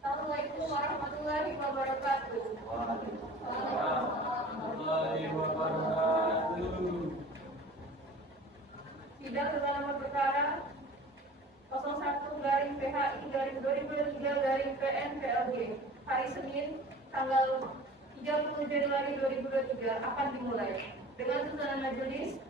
Assalamualaikum warahmatullahi wabarakatuh. Waalaikumsalam warahmatullahi wabarakatuh. Sidang terhadap perkara 01/PHI/2023/PN/PLG hari Senin tanggal 30 Januari 2023 akan dimulai dengan tuntutan majelis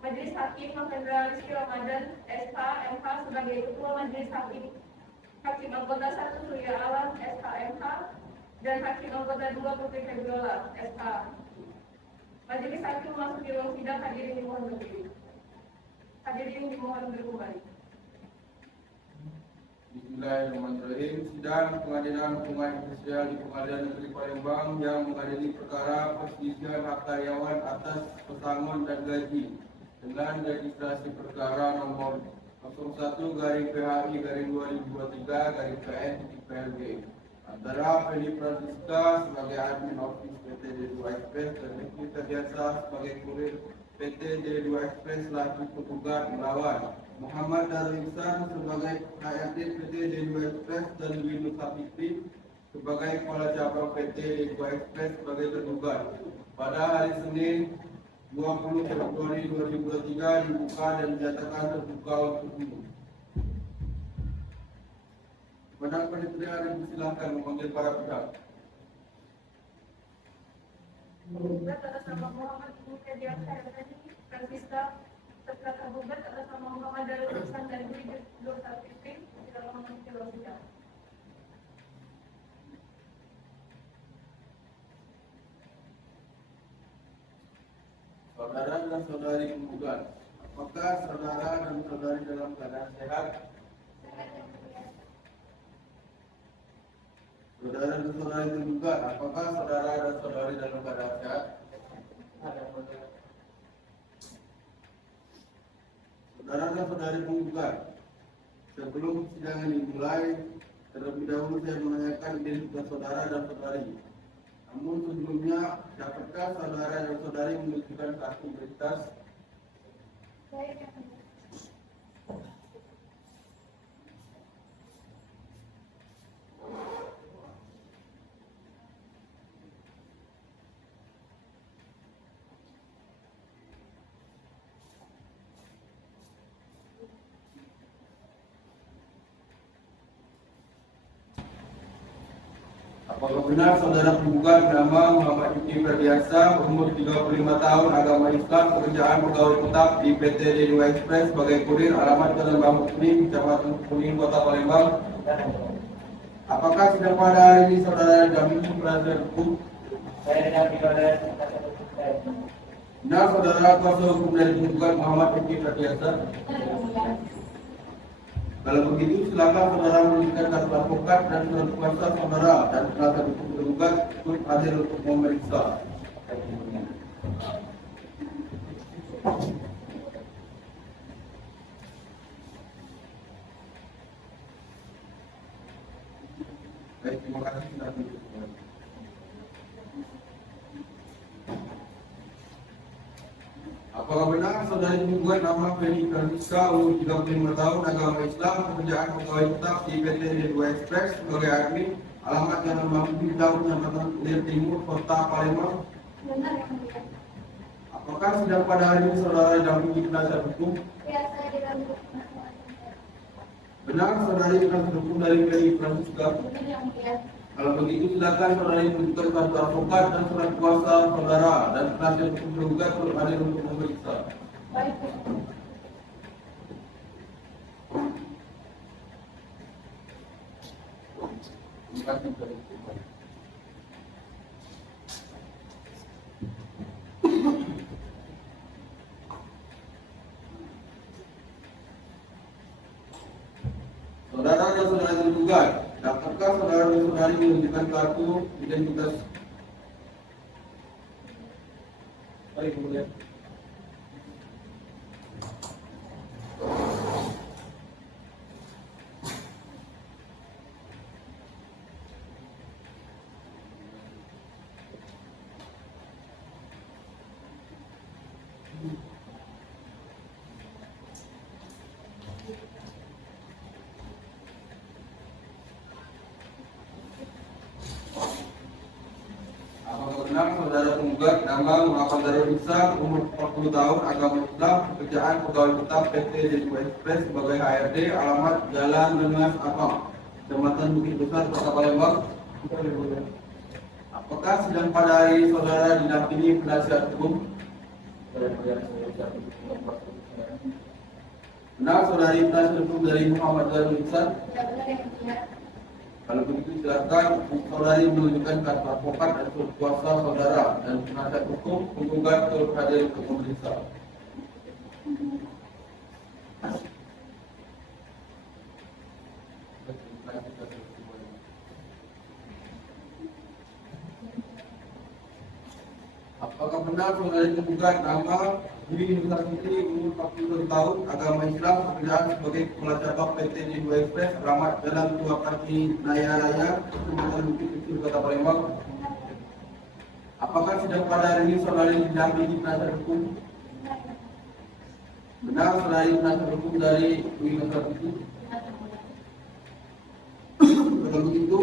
Majelis Hakim Novendra Rizky Ramadan SH MH sebagai Ketua Majelis Hakim Anggota 1 Surya Alam SH MH dan Hakim Anggota 2 Putri Febiola SH. Majelis Hakim masuk di ruang sidang. Hadirin dimohon berdiri. Hadirin dimohon berkembali. Bismillahirrahmanirrahim. Sidang Pengadilan Hukuman Sosial di Pengadilan Negeri Palembang yang mengadili perkara perselisihan hak karyawan atas pesangon dan gaji dengan registrasi perkara nomor 01/PHI/2023/PN/PLG antara Feli Francisca sebagai admin office PT D2 Express dan Rifki Terbiasa sebagai kurir PT D2 Express selaku penggugat melawan Muhammad Darul Ihsan sebagai HRD PT D2 Express dan Windu Sapitri sebagai kepala cabang PT D2 Express sebagai tergugat pada hari Senin 20 Februari 2023 dibuka dan dinyatakan terbuka untuk umum. Badan Panitia disilahkan memanggil para pihak. Tergugat atas nama Muhammad Ibnu Terbiasa Francisca serta tergugat atas nama Muhammad Darul Ihsan dan Windu Sapitri tidak memenuhi ruang sidang. Saudara dan saudari penggugat, apakah saudara dan saudari dalam keadaan sehat? Saudara dan saudari penggugat, apakah saudara dan saudari dalam keadaan sehat? Saudara dan saudari penggugat, sebelum sidang ini dimulai, terlebih dahulu saya menanyakan identitas saudara dan saudari. Namun sebelumnya, dapatkah saudara dan saudari menunjukkan kartu identitas? Apakah benar saudara penggugat bernama Muhammad Yuki Ferdiasa, umur 35 tahun, agama Islam, pekerjaan pegawai tetap di PT D2 Express sebagai kurir, alamat Jalan Bambu Kuning, Kecamatan Kuning, Kota Palembang? Apakah sidang pada hari ini saudara didampingi penasihat hukum? Saya didampingi oleh Benar saudara kuasa hukum dari penggugat Muhammad Yuki Ferdiasa? Kalau begitu, silakan saudara menunjukkan kartu advokat dan surat kuasa saudara dan penasihat hukum tergugat ikut hadir untuk memeriksa. Baik, terima kasih sudah menunjukkan. Apakah benar saudari penggugat nama Feli Francisca, umur 35 tahun, agama Islam, pekerjaan pegawai tetap di PT D2 Express sebagai admin, alamat Jalan Bambu Kuning, Kecamatan Kulir Timur, Kota Palembang? Benar yang mulia. Apakah sidang pada hari ini saudara didampingi penasihat hukum? Ya, saya didampingi. Benar saudari penasihat hukum dari Feli Francisca? Benar yang mulia. Kalau begitu, silakan saudari menunjukkan kartu advokat dan surat kuasa saudara dan penasihat hukum tergugat untuk hadir untuk memeriksa. Baik. Terima kasih. Saudara dan saudari tergugat, dapatkah saudara dan saudari menunjukkan kartu identitas? Baik, kemudian. penggugat nama Muhammad Darul Ihsan, umur 40 tahun, agama Islam, pekerjaan pegawai tetap PT Dedu Express sebagai HRD, alamat Jalan Rengas Apam, Kecamatan Bukit Besar, Kota Palembang. Apakah sidang pada hari saudara didampingi penasihat hukum? Benar saudari penasihat hukum dari Muhammad Darul Ihsan? Tidak benar yang mulia. Kalau begitu silakan saudari menunjukkan kartu advokat dan surat kuasa saudara dan penasihat hukum penggugat turut hadir untuk memeriksa. Apakah benar saudari penggugat nama Dwi Nusa Siti, umur 40 tahun, agama Islam, pekerjaan sebagai kepala cabang PT Dedu Express, alamat Jalan Tua Kaki Naya Raya, Kecamatan Bukit Kecil, Kota Palembang? Apakah sidang pada hari ini saudari didampingi penasihat hukum? Benar saudari penasihat hukum dari Dwi Nusa Siti? Kalau begitu,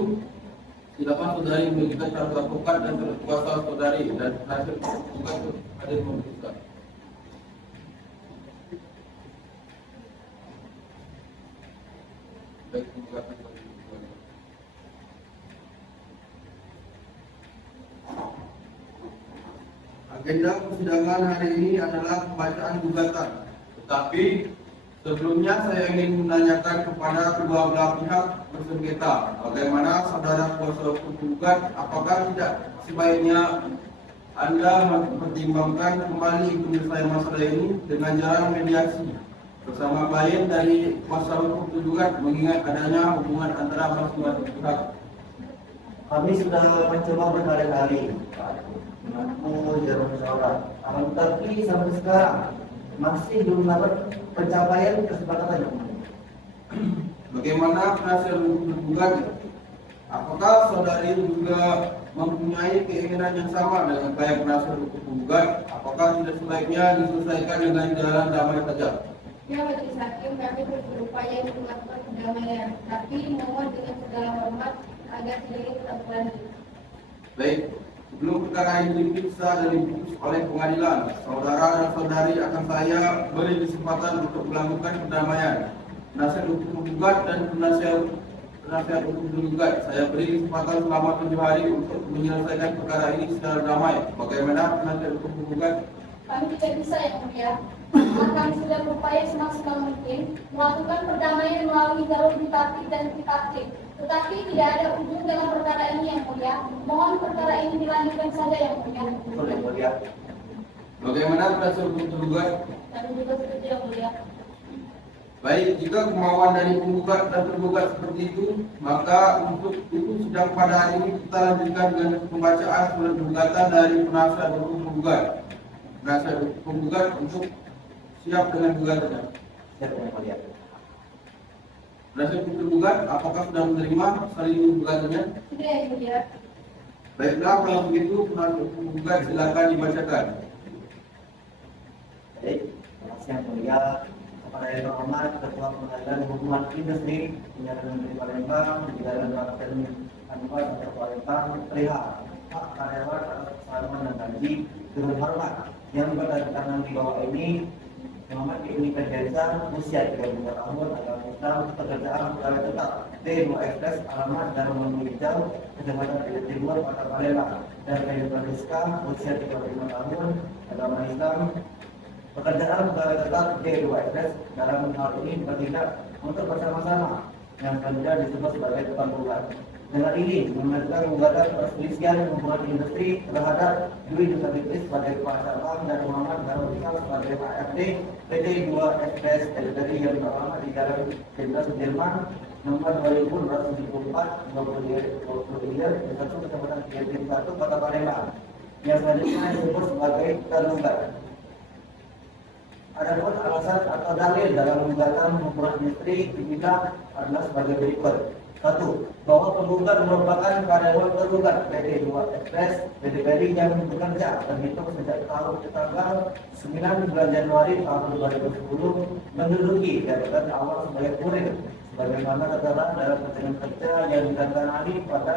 silakan saudari menunjukkan kartu advokat dan surat kuasa saudari dan penasihat hukum hadir memeriksa. Agenda persidangan hari ini adalah pembacaan gugatan. Tetapi sebelumnya saya ingin menanyakan kepada kedua belah pihak bersengketa, bagaimana saudara kuasa hukum penggugat, apakah tidak sebaiknya Anda mempertimbangkan kembali penyelesaian masalah ini dengan jalan mediasi bersama klien dari kuasa hukum penggugat, mengingat adanya hubungan antara masing-masing pihak? Kami sudah mencoba berkali-kali menempuh jalur musyawarah, tapi sampai sekarang masih belum dapat pencapaian kesepakatan. Bagaimana penasihat hukum penggugat? Apakah saudari juga mempunyai keinginan yang sama dengan klien penasihat hukum penggugat? Apakah tidak sebaiknya diselesaikan dengan jalan damai saja? Ya, majelis hakim, kami berupaya untuk melakukan perdamaian, tapi mohon dengan segala hormat agar tidak tetap lanjut. Baik, sebelum perkara ini diperiksa dan diputus oleh pengadilan, saudara dan saudari akan saya beri kesempatan untuk melakukan perdamaian. Penasihat hukum penggugat dan penasihat hukum penggugat, saya beri kesempatan selama 7 hari untuk menyelesaikan perkara ini secara damai. Bagaimana penasihat hukum penggugat? Kami tidak bisa ya mulia. Kami sudah berupaya semaksimal mungkin melakukan perdamaian melalui jalur tripartit dan tripartit. Tetapi tidak ada ujung dalam perkara ini yang mulia. Mohon perkara ini dilanjutkan saja yang mulia. Boleh, mulia. Bagaimana penasihat hukum penggugat? Kami juga setuju yang mulia. Baik, jika kemauan dari penggugat dan tergugat seperti itu, maka untuk itu sidang pada hari ini kita lanjutkan dengan pembacaan surat gugatan dari penasihat hukum penggugat. Penasihat hukum penggugat untuk siap dengan gugatannya. Siap, yang mulia. Penasihat hukum penggugat, apakah sudah menerima salinan gugatannya? Sudah yang mulia. Baiklah, kalau begitu penasihat hukum penggugat silakan dibacakan. Baik, terima kasih yang mulia. Kepada yang terhormat Ketua Pengadilan Hubungan Industri Penyelenggaraan Negeri Palembang, Jalan Wakil Anwar Kota Palembang, perihal hak karyawan atas pesangon dan gaji dengan hormat yang berdasarkan di bawah ini. Muhammad Ibni Penjaisan, usia 32 tahun, agama Islam, pekerjaan pegawai tetap Dedu Express, alamat dan Bukit Hijau, Kecamatan Bukit Timur, Kota Palembang, dan Kayu Rizka, usia 35 tahun, agama Islam, pekerjaan pegawai tetap Dedu Express. Dalam hal ini bertindak untuk bersama-sama yang selanjutnya disebut sebagai tukang gugat. Dengan ini mengajukan gugatan perselisihan hubungan industri terhadap Dwi Nusa Siti sebagai kepala cabang dan Muhammad Darul Ihsan sebagai HRD PT 2 Express LTD yang beralamat di Jalan Jenderal Sudirman nomor 2274 20 Kecamatan Bukit 1 Kota Palembang yang selanjutnya disebut sebagai tergugat. Adapun alasan atau dalil dalam gugatan hubungan industri dibilang adalah sebagai berikut. 1. Bahwa penggugat merupakan karyawan tergugat PT 2 Express PT yang bekerja terhitung sejak tanggal 9 bulan Januari tahun 2010 menduduki jabatan awal sebagai kurir sebagaimana tertera dalam keterangan kerja yang ditandatangani pada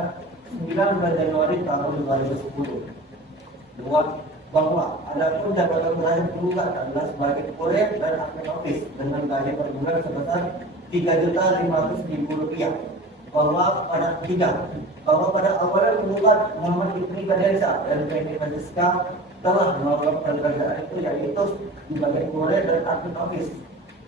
9 bulan Januari tahun 2010. Dua, bahwa adapun jabatan terakhir penggugat adalah sebagai kurir dan admin office dengan gaji per bulan sebesar Rp3.500.000. Bahwa pada awalnya penggugat Muhammad Ibni Kadensa dan Feni Francisca telah melakukan pekerjaan itu yaitu sebagai kurir dan admin office.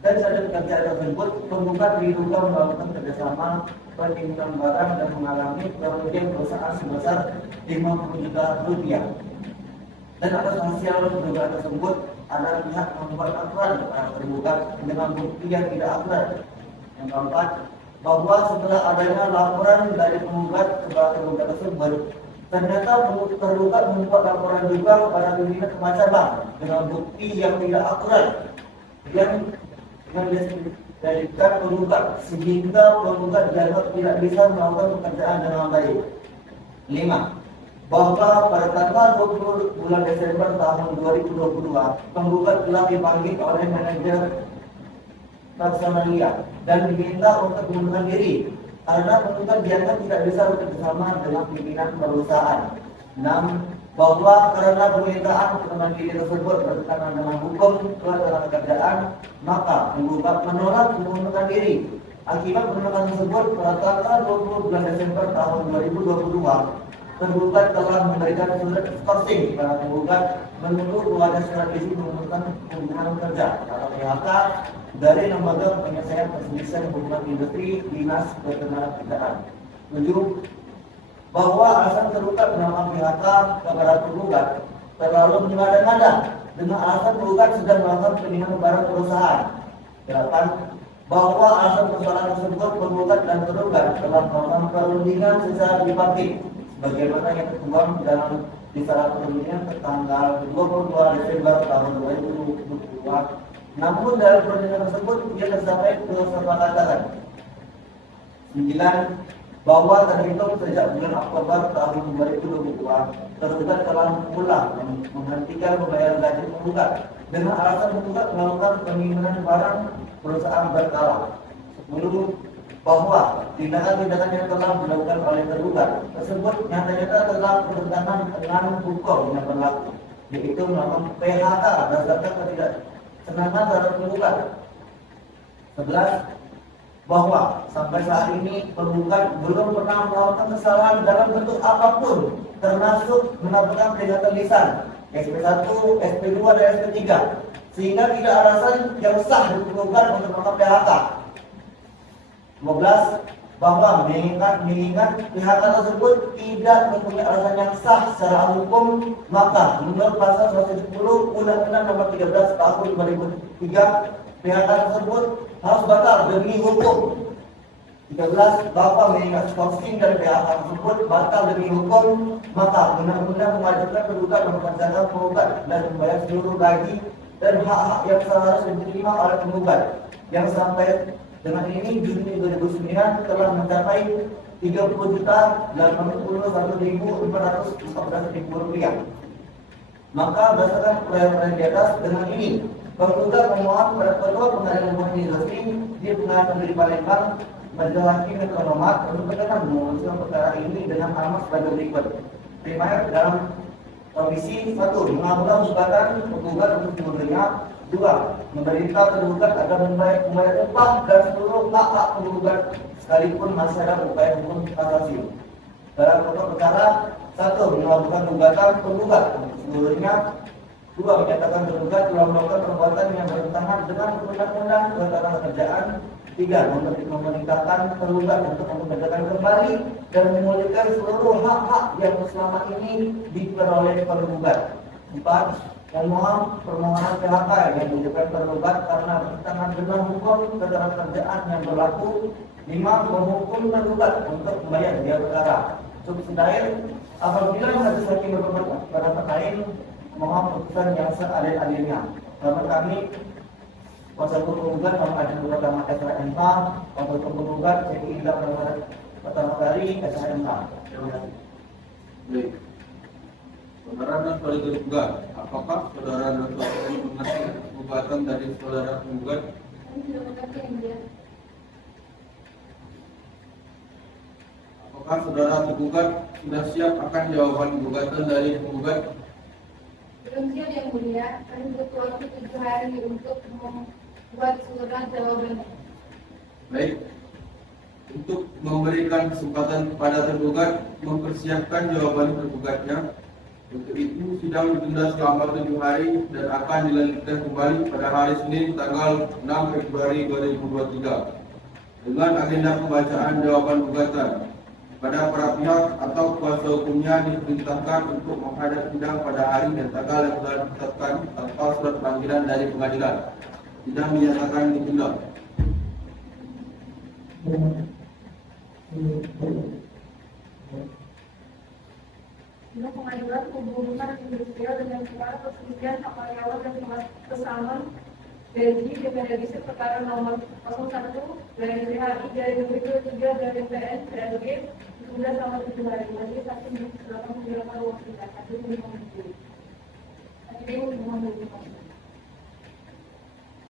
Dan pada pekerjaan tersebut penggugat diduga melakukan kerjasama penimbunan barang dan mengalami kerugian perusahaan sebesar Rp50 juta. Dan atas hasil dugaan tersebut ada pihak membuat aturan tergugat dengan bukti yang tidak akurat. Yang keempat, bahwa setelah adanya laporan dari penggugat kepada tergugat tersebut, ternyata tergugat membuat laporan juga kepada pimpinan cabang dengan bukti yang tidak akurat yang menjadikan penggugat sehingga penggugat dianggap tidak bisa melakukan pekerjaan dengan baik. 5. Bahwa pada tanggal 20 bulan Desember tahun 2022, penggugat telah dipanggil oleh manajer Taksonalia dan diminta untuk mengundurkan diri karena penggugat dianggap tidak bisa bekerjasama dengan pimpinan perusahaan. 6. Bahwa karena permintaan mengundurkan diri tersebut bertentangan dengan hukum ketenaga kerjaan, maka penggugat menolak mengundurkan diri. Akibat penolakan tersebut, pada tanggal 20 bulan Desember tahun 2022, penggugat telah memberikan surat skorsing kepada penggugat menunggu keluarnya surat izin mengundurkan hubungan kerja atau PHK dari Lembaga Penyelesaian Perselisihan Hubungan Industri Dinas Ketenagakerjaan. 7. Bahwa alasan tergugat menolak PHK kepada penggugat terlalu mengada-ngada dengan alasan penggugat sedang melakukan penyerahan barang perusahaan. 8. Bahwa alasan persoalan tersebut penggugat dan tergugat telah melakukan perundingan secara tripartit bagaimana yang tertuang dalam risalah perundingan tertanggal 22 Desember tahun 2022. Namun dalam perundingan tersebut ia tercapai kesepakatan. 9. Bahwa terhitung sejak bulan Oktober tahun 2022, tergugat telah pulang menghentikan pembayaran gaji penggugat dengan alasan penggugat melakukan penyimpanan barang perusahaan berkala. 10. Bahwa tindakan-tindakan yang telah dilakukan oleh tergugat tersebut nyata-nyata telah bertentangan dengan hukum yang berlaku, yaitu melakukan PHK berdasarkan ketidaksenangan terhadap penggugat. 11. Bahwa sampai saat ini penggugat belum pernah melakukan kesalahan dalam bentuk apapun, termasuk mendapatkan peringatan lisan SP1, SP2, dan SP3, sehingga tidak ada alasan yang sah untuk penggugat untuk melakukan PHK. 12. Bahwa mengingat PHK tersebut tidak mempunyai alasan yang sah secara hukum, maka menurut pasal 110 Undang-Undang Nomor 13 Tahun 2003, PHK tersebut harus batal demi hukum. 13. Bahwa mengingat skorsing dari PHK tersebut batal demi hukum, maka undang-undang mewajibkan tergugat mempercayakan penggugat dan membayar seluruh gaji dan hak-hak yang seharusnya diterima oleh penggugat yang sampai dengan ini Juni 2009 telah mencapai Rp3.081.414.000. Maka berdasarkan perayaan di atas, dengan ini penggugat memohon kepada Ketua Pengadilan Hubungan Industri di Pengadilan Negeri Palembang Majelis Hakim yang terhormat untuk berkenan memutuskan perkara ini dengan alamat sebagai berikut. Primer dalam Komisi 1 mengabulkan gugatan penggugat untuk seluruhnya. 2. Memerintah tergugat agar membayar upah dan seluruh hak-hak penggugat sekalipun masih ada upaya hukum kasasi. Dalam pokok perkara 1. Melakukan gugatan penggugat seluruhnya. 2. Menyatakan tergugat telah melakukan perbuatan yang bertentangan dengan undang-undang ketenagakerjaan. 3. Memerintahkan tergugat untuk mempekerjakan kembali dan memulihkan seluruh hak-hak yang selama ini diperoleh penggugat. 4. Memohon permohonan PHK yang diajukan tergugat karena bertentangan dengan hukum ketenagakerjaan yang berlaku. 5. Menghukum tergugat untuk membayar biaya perkara. Subsidiary, apabila majelis hakim berpendapat pada terkait, mohon putusan yang seadil-adilnya. Selamat kami, kuasa hukum penggugat mengajukan beberapa SHMK, kuasa hukum penggugat CPI dan Pertama Kali SHMK. Baik. Saudara dan saudari tergugat, apakah saudara dan saudari mengerti gugatan dari saudara penggugat? Apakah saudara tergugat sudah siap akan jawaban gugatan dari penggugat? Demikian yang mulia, kami butuh waktu 7 hari untuk membuat surat jawaban. Baik. Untuk memberikan kesempatan kepada tergugat mempersiapkan jawaban tergugatnya. Untuk itu, sidang ditunda selama 7 hari dan akan dilanjutkan kembali pada hari Senin tanggal 6 Februari 2023 dengan agenda pembacaan jawaban gugatan. Pada para pihak atau kuasa hukumnya diperintahkan untuk menghadap sidang pada hari dan tanggal yang telah ditetapkan tanpa surat panggilan dari pengadilan. Sidang dinyatakan ditunda. Untuk pengadilan hubungan industrial dengan perkara perselisihan hak karyawan dan pesangon gaji DPR perkara nomor 01 dari PHI dari 2023 dari PN PLG ditunda selama 7 hari. Majelis hakim di belakang waktu kita. Hakim dimohon berdiri.